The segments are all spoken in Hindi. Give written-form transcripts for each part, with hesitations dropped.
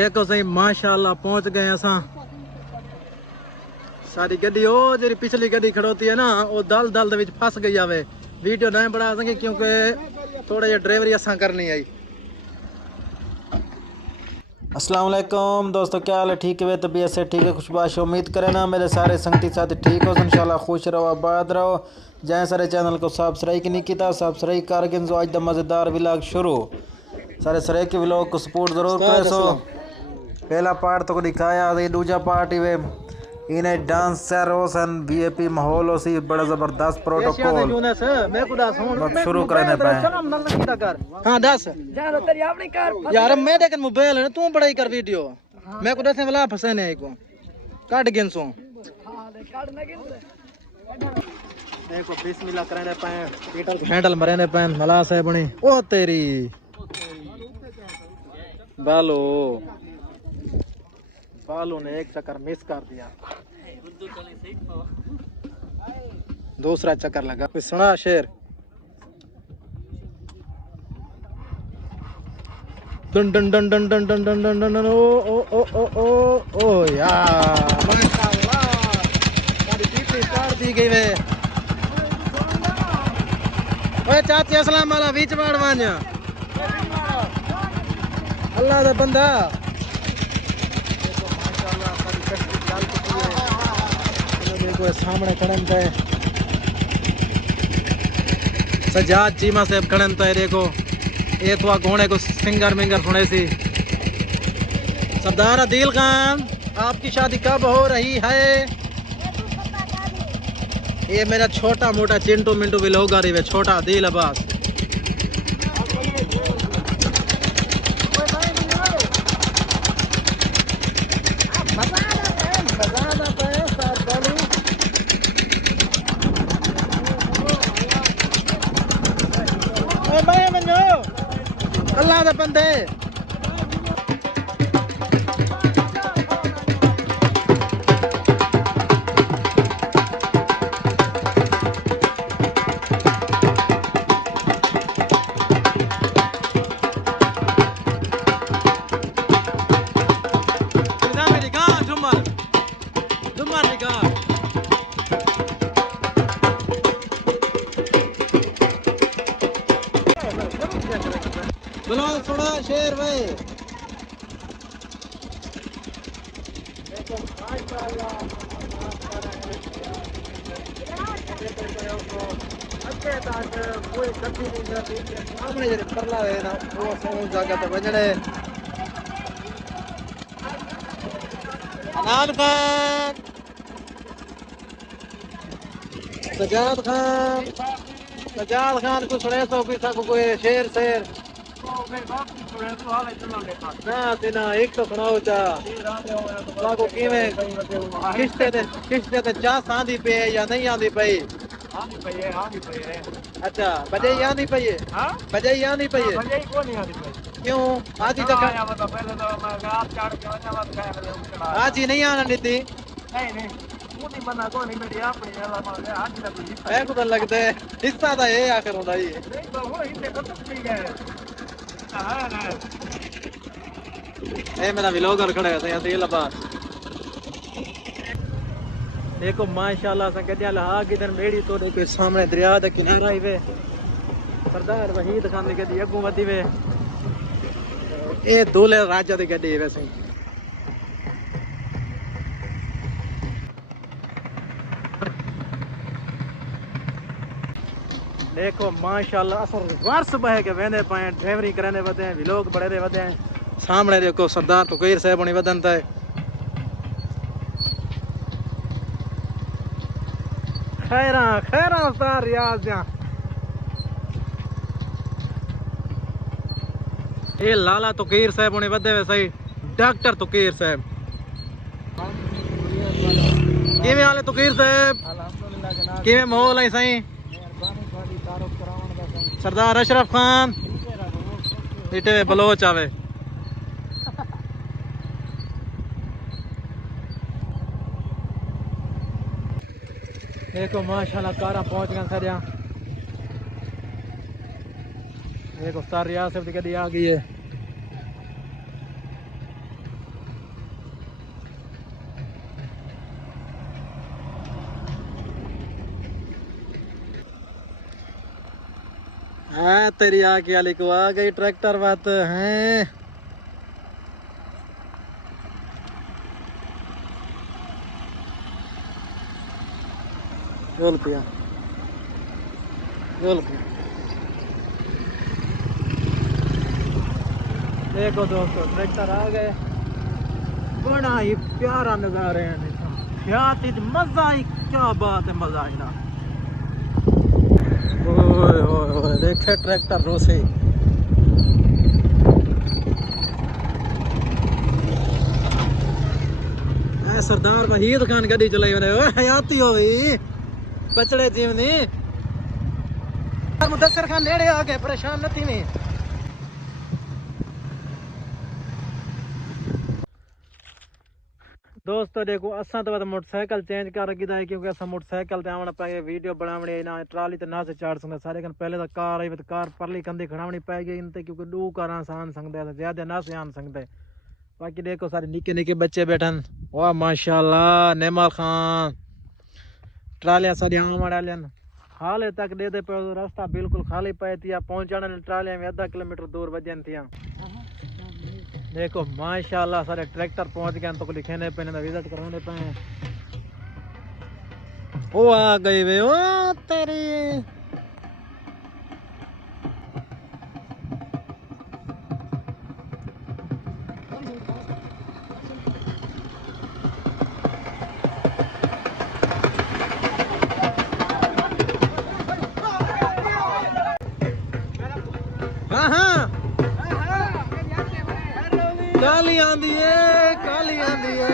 देखो सही माशाल्लाह पहुंच गए असा। सारी गड्डी ओ जी पिछली गड्डी खड़ोती है ना वो दल दल दे विच फस गई आवे। वीडियो नहीं बना सके क्योंकि थोड़ा जिहा ड्राइवरी असा करनी आई। अस्सलाम वालेकुम दोस्तों, क्या हाल है? ठीक है तबीयत से ठीक है, खुशबाश उम्मीद करें ना मेरे सारे संगती साथी ठीक हो इंशाल्लाह। खुश रहो आबाद रहो। जैसे सारे चैनल को सब्सक्राइब नहीं किया सब्सक्राइब करके जो आज द मज़ेदार व्लॉग शुरू सारे सरे के व्लॉग को सपोर्ट जरूर करे। सो पहला पार्ट तो दिखाया दूजा पार्ट वे इन्हें डांसर रोशन वीआईपी माहौल सी बड़ा जबरदस्त प्रोटोकॉल अब शुरू करने पे। हां दस यार मैं देख मोबाइल है तू बड़ाई कर वीडियो मैं को दसने वाला फसेने है को काट गिनसो देखो बिस्मिल्लाह करने पे पीटर हैंडल मरने पे मला से बनी ओ तेरी बालो बालो ने एक चक्कर मिस कर दिया, दूसरा चक्कर लगा। कोई सुना शेर डन डन डन डन डन डन डन डन डन ओ ओ ओ ओ ओ ओ यार माशाल्लाह सारी पीछे काट दी गई वे। ओए चाची अस्सलाम वाला बीच मार वांजा अल्लाह दा बंदा देखो सामने खड़न पे सजाद चीमा से खड़न पे देखो ये तो घोड़े को सिंगर मिंगर सुने सी। सरदार आदिल खान आपकी शादी कब हो रही है? ये मेरा छोटा मोटा चिंटू मिंटू भी लोग आ रही है छोटा आदिल अब्बास। अल्लाह दे बंदे बोलो थोड़ा शेर भाई देखो माशाल्लाह अच्छे तक कोई गति नहीं रहती सामने जे परला है ना वो सौ जगह पे वजणे अनान खान सजाद खान को सुने तो कोई शेर शेर ना तेना एक तो सुनाओ चा लागो किवें किस्ते ते चा सांदी पे या नहीं आंदी पई? आंदी पई है। अच्छा बजाई आंदी पई है? हां बजाई आंदी पई है। बजाई को नहीं आंदी पई क्यों? आज ही तक पहले तो मैं गात काट के वना मत खाया आज ही नहीं आना नीति नहीं मुनी बना को नहीं मेरी अपनी वाला मां आज तक है को लगता है हिस्सा था ये आखिर होता ही है तो वो इतने तो ठीक है। ए मेरा व्लॉगर खड़ा है यहां से लबास देखो माशाल्लाह से गड्डियां लहा किधर मेड़ी तो देखो सामने दरिया दा किनारा ही वे सरदार वहीद खान दी गड्डी अगू वधी वे ए दूल्हे राजा दी गड्डी वैसे देखो माशाल्लाह असर वर्ष बह के वेंदे पाए ड्राइवरी करने वदे हैं व्लॉग बड़े दे वदे हैं। सामने देखो सरदार तो कईर साहब बनी वदन ता खैरा खैरा उस्ताद रियाज जा ये लाला तो कईर साहब बनी वदे वे सही डॉक्टर तो कईर साहब किवें हाल है तो कईर साहब? अल्हम्दुलिल्लाह किवें माहौल है सही? सरदार अशरफ खान इटे बलोच आवे देखो माशाल्लाह कारा पहुंच गए सारिया देखो सारी रियासत की गड्डी आ गई है। हाँ तेरी आके वाली को आ गई ट्रैक्टर बात है। बोल पिया बोल पिया। देखो दोस्तों ट्रैक्टर आ गए, बड़ा ही प्यारा नजारे हैं। मजा ही क्या बात है, मजा ही ना। ओए ओए ओए देखे ट्रैक्टर रोसे सरदार भाई दुकान गड्डी चलाई मैंने आती हो भाई पचड़े जीवनी मुदस्सर खान नेड़े आ गए, परेशान न थी मैं। दोस्तों देखो असा तो मोटरसाइकिल चेंज कर रखी है, क्योंकि असा मोटरसाइकिल ते आना पे वीडियो बनावनी ना ट्राली ते ना से चाड़ सकते सारे कन। पहले तो कार आई तो कार परली कंधे खड़ावनी पै गई इनते, क्योंकि दो कार आन सकते ज्यादा ना से आन सकते। बाकी देखो सारे निके निके बच्चे बैठन, वाह माशाल्लाह। नेमाल खान ट्रालियां सारी आम डालियन हाले तक दे पे रास्ता बिल्कुल खाली पे थी। पहुंचाने ट्रालियां में आधा किलोमीटर दूर बजन थी। देखो माशाल्लाह सारे ट्रैक्टर पहुंच गए तो लिखे पे विजिट करवाने पे। ओ आ गई वे ओ तेरी। हाँ हाँ काली आंदी है, काली आंदी है।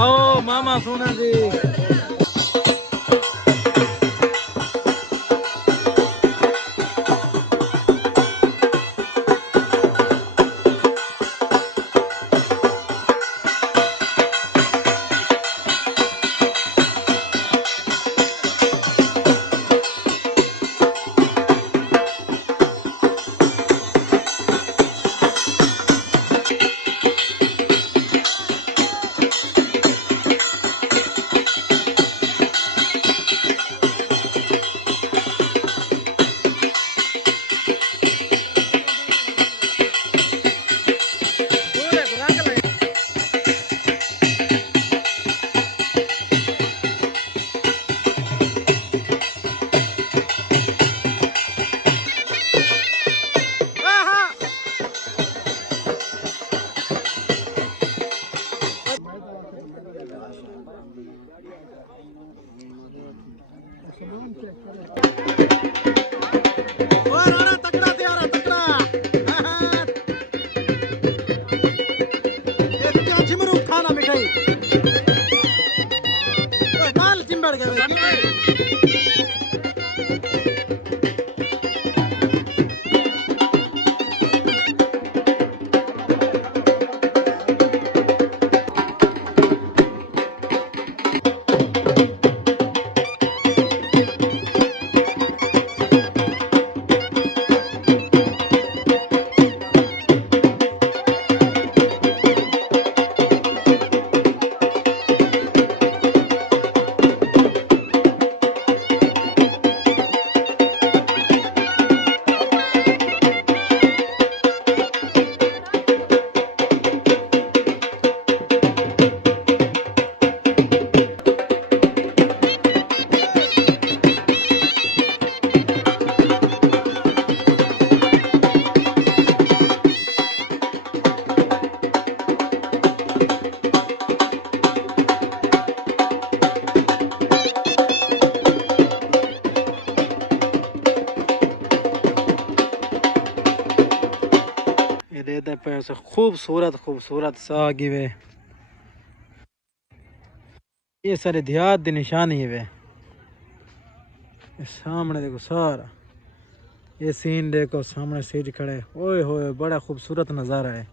आओ मामा सोना जी। उसे खूबसूरत खूबसूरत साग वे। ये सारे देहात की निशानी है वे। सामने देखो सारा ये सीन देखो, सामने सीट खड़े, ओए होए बड़ा खूबसूरत नज़ारा है।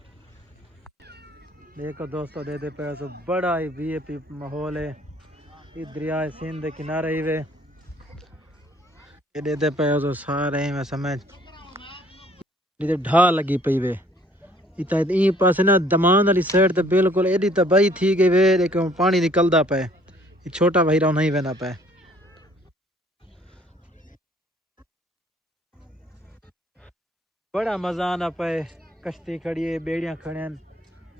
देखो दोस्तों दे दे पे तो बड़ा ही वीआईपी माहौल है। ये दरिया सिंध के किनारे ही वे, ये दे दे पे तो सारे ही मैं समझ ये ढाल लगी पई वे। इता ई पासे ना दमान वाली साइड ते बिल्कुल एडी तबाही थी गई वे, देखो पानी निकलदा पे, ये छोटा भाई रहा नहीं वेना पे। बड़ा मजा आना पे, कश्ती खड़ी है, बेड़ियां खड़े हैं,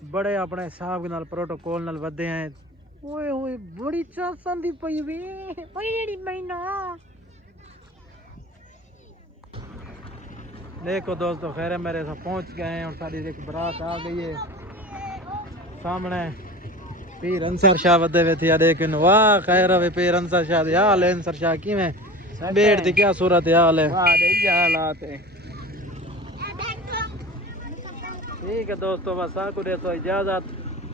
बड़े अपने हिसाब नाल प्रोटोकॉल नाल वधे हैं। ओए ओए बड़ी चासन दी पई वे, ओए एडी महीना। देखो दोस्तों खैर है मेरे साथ पहुंच गए हैं और सारी एक बारात आ गई है सामने। पीर अंसर शाह वधे वे थी, लेकिन वाह खैर है पीर अंसर शाह हाल है। अंसर शाह की में बेट दी क्या सूरत हाल है। वाह ये हालात है। ठीक है दोस्तों बस आको दे तो इजाजत,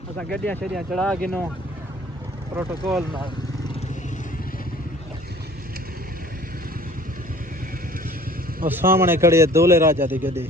असा गड्डियां शड्डियां चढ़ा गिनो प्रोटोकॉल नाल। और सामने खड़ी है दूल्हे राजा की गड्डी।